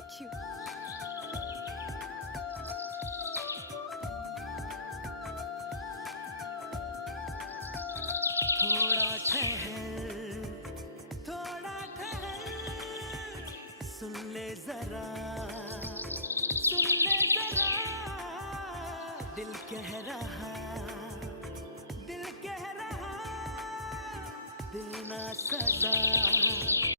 meet you. थोड़ा ठहर, थोड़ा ठहर, सुन ले जरा, सुन ले जरा, दिल कह रहा, दिल कह रहा, देना सजा।